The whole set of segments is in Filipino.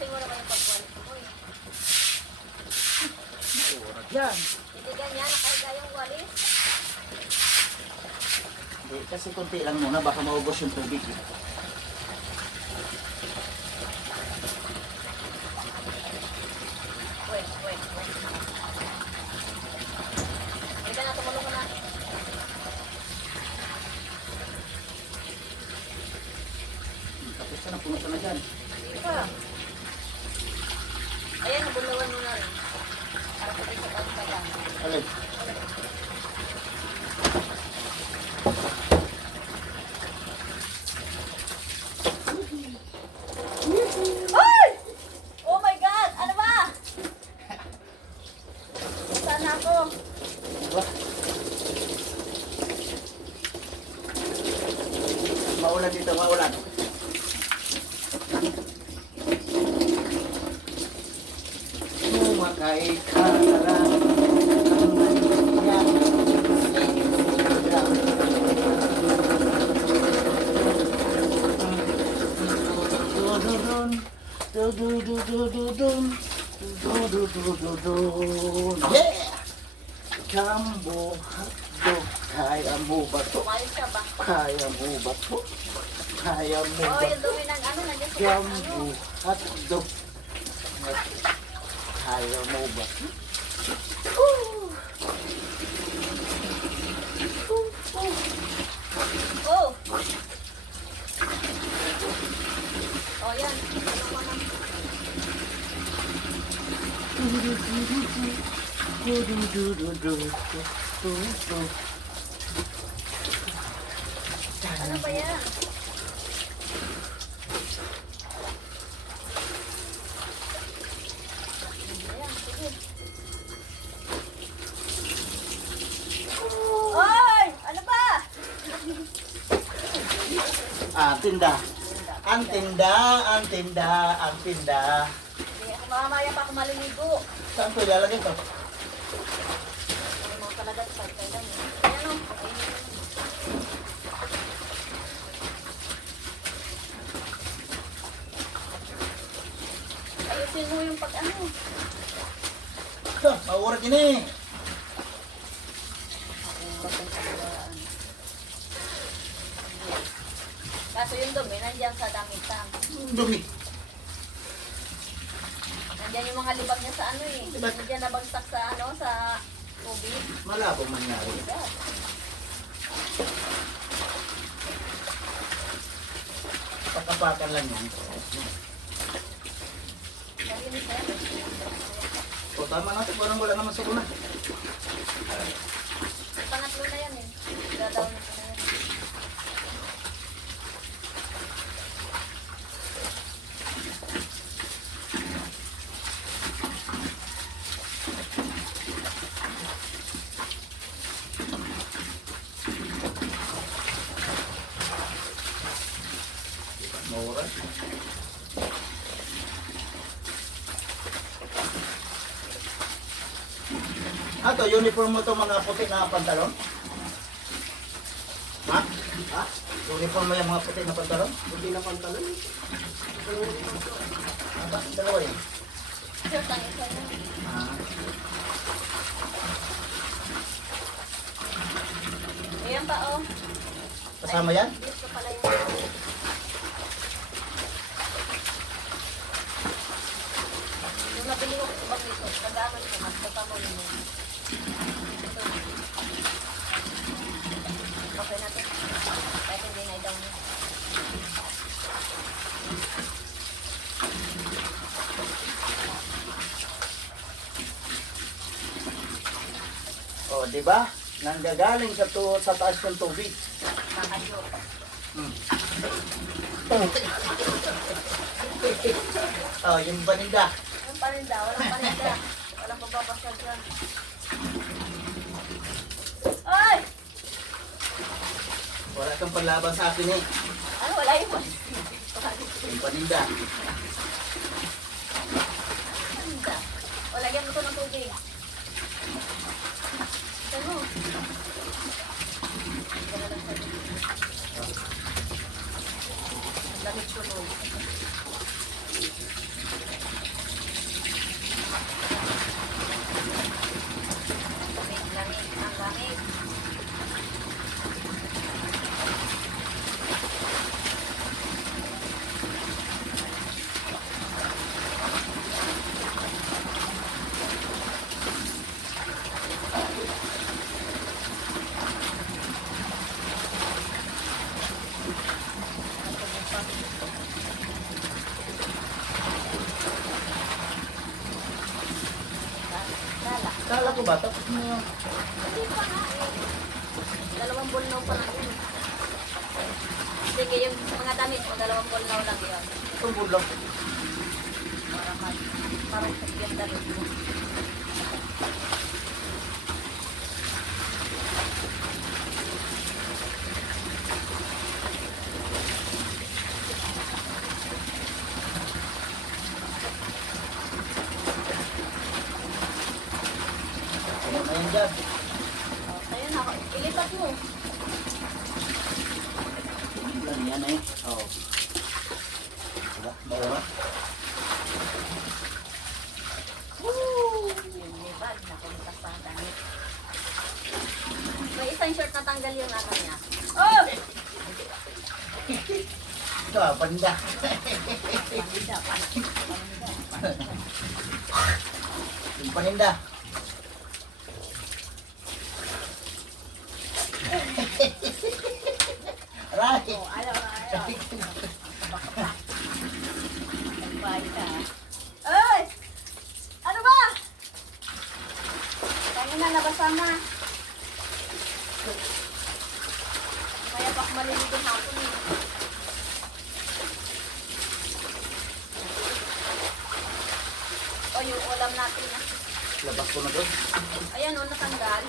Ayusin mo naman yung pagwalis mo eh. Oras yan. Hindi ganyan, nakahiga yung walis. Eh, kasi konti lang muna, baka maubos yung tubig. Eh. Wait. Halika na, tumulong ko na. Tapos ka na, pumunta na dyan. Hindi pa. Ayan, nabulawan mo na rin. Para pati sa pagkaya. Alin? Ay! Oh my God! Ano ba? Saan na ako? Diba? Maulan dito, maulan. Sumakay ka na lang ang nangyayari. Yeah! Jumbo hotdog, kaya mo ba to? Kumain ka ba? Kaya mo ba to? Kaya mo Oh, ba yung to? dumi ng ano, nandiyan sa Jumbo ano. hotdog, kaya mo ba to? Oh! Oh, yan. Ano mo na? Ano ba yan? Ayan, sige. Oy! Ano ba? Tinda. Ang tinda, ang tinda, ang tinda. Sige, ako mamaya pa ako maliligo. Saan ko ilalagay to? Ano mo talaga sa kailan eh. Ayan o. Ayusin mo yung pag ano. Maurat yun eh. Kaso yung dumi, nandiyan sa damitan. Dumi. Nandiyan yung mga libag niya sa ano eh. Nandiyan nabagsak sa ano, sa tubig. Malabong mangyari. God. Pakapakan lang yan. Nalinis na yan. O tama natin, parang wala naman sa kuna. Pangatlo na yan eh. Gagawin ko na yan. Maurat. To, uniform mo to mga puti na pantalon? Ha? Ha? Uniform mo yung mga puti na pantalon? Puti na pantalon? Dalawa yun. Sir, tayo isa yan. Ah. Ayan pa oh. Kasama yan? Dito pala yung... Yung nabili ko sa bag nito, nag-aaman ko, mas kasama yun mo. Okay natin. Kahit hindi na i-down yun. O, di ba? Nanggagaling sa taas ng tubig. Kakasyo. Oh, yung baninda. Yung paninda, walang paninda. Walang pagpapasal dyan. Ay! Wala kang panlaban sa akin eh. Ano, wala yun. Yung paninda. Paninda. O, lagyan mo ito ng tubig. Ano? Lamig sunod. ba? Tapos mo. Hindi pa nga eh. 2 bulnaw pa lang yun. Sige, yung mga damit mo, 2 bulnaw lang yun. Itong budlaw. Parang yung damit mo. Ano na yun dyan? Ayun ako, ilipat mo. Lang yan eh. Oo. Diba? Mawala. Yung libag, nakunta sa damit. May isang short na tanggal yung ano niya. Oh! Ito, panda. Paninda, Yung paninda. Aray! Oh, ayaw. Nagbayad ka. Ay! Ano ba? Kaya na, nabasa na. Kaya bak maliligong hapon eh. O, yung ulam natin na. Labas ko na doon. Ayan o, natanggal.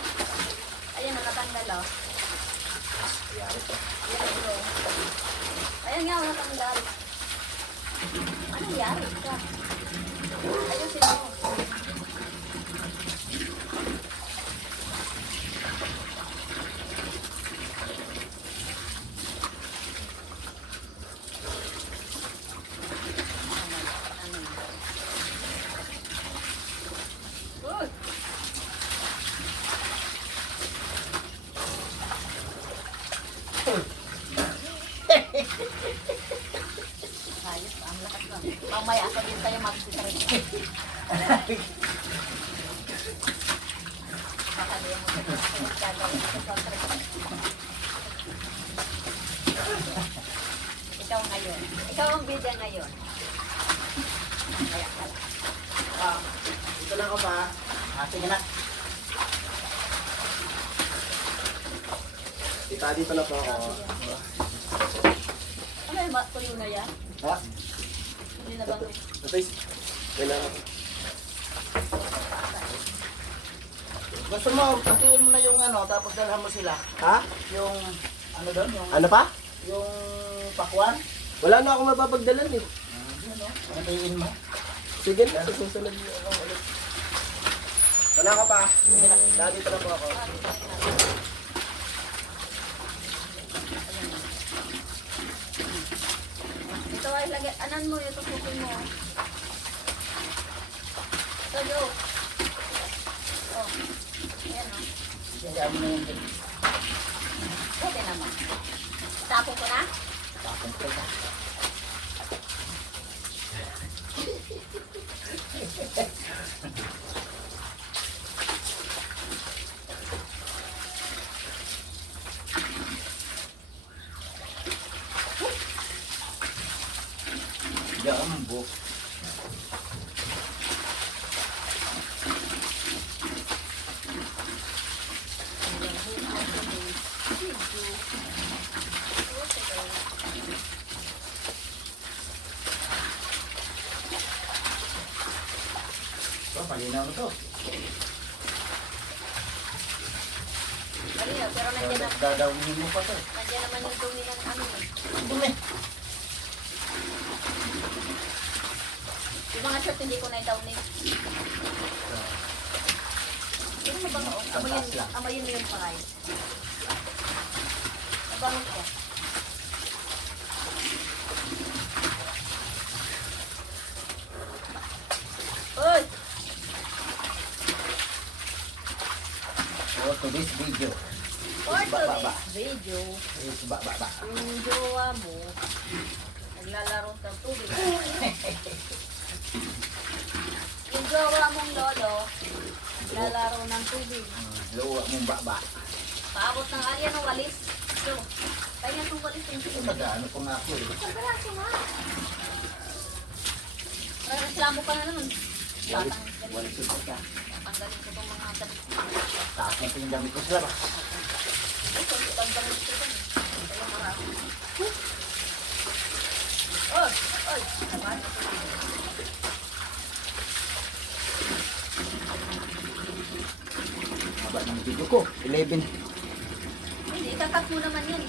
Ayan o, natanggal o. Ayan o. Ayan nga o, natanggal. Anong nangyari ka? Ayusin mo. Uy! Ayos, ang lakas lang. Mamaya ako din tayo mag-sitrin. Kakaliyan mo sa gagawin ko sa trip. Ikaw ngayon. Ikaw ang bidya ngayon. Kaya pala. Ito lang ako pa. Sige na. Dito na po ako. Ano yung tuyo na yan? Ha? Hindi na bang Tapos, kailangan. Gusto mo, patuin mo na yung ano, tapos dalhan mo sila. Ha? Yung, ano doon? Yung, Ano pa? yung pakwan. Wala na akong mapapagdalan eh. Ano? Patuin mo. Sige na, sa susunod niyo ako ulit. Wala ka pa. Dito na po ako. ito ay lagay, anan mo yung tukukin mo. So, go. Oh. Ayan o. Sige mo na yung Buti naman. Tapon ko na? pakwan ko ka. Jumbo. Palinaw mo to. Kanina, pero nandiyan Dadawin mo pa to. naman yung dumi ng ano eh. Dumi. Yung mga short hindi ko na down eh. Pero mabango. Amayin mo yung pangay. Mabango ko. Uy! For today's video. For Ba. today's video, Is ba. yung jowa mo, naglalaro sa tubig. Yung jowa mong lolo, naglalaro ng tubig. Luwa mong ba. Paabot ng alya ng walis. So, kaya itong walis yung tubig. Magano ko nga ako eh. Pagkaraso nga. Parang reklamo ka na naman. Walis, walis yung ka. Tanggalin ko itong mga damit. Tapos yung damit ko sa labas. Ito, tanggalin ko ito. Ito yung marami. Oy! Oy! Naman. Haba ng video ko. 11. Hindi, ikakat mo naman yun.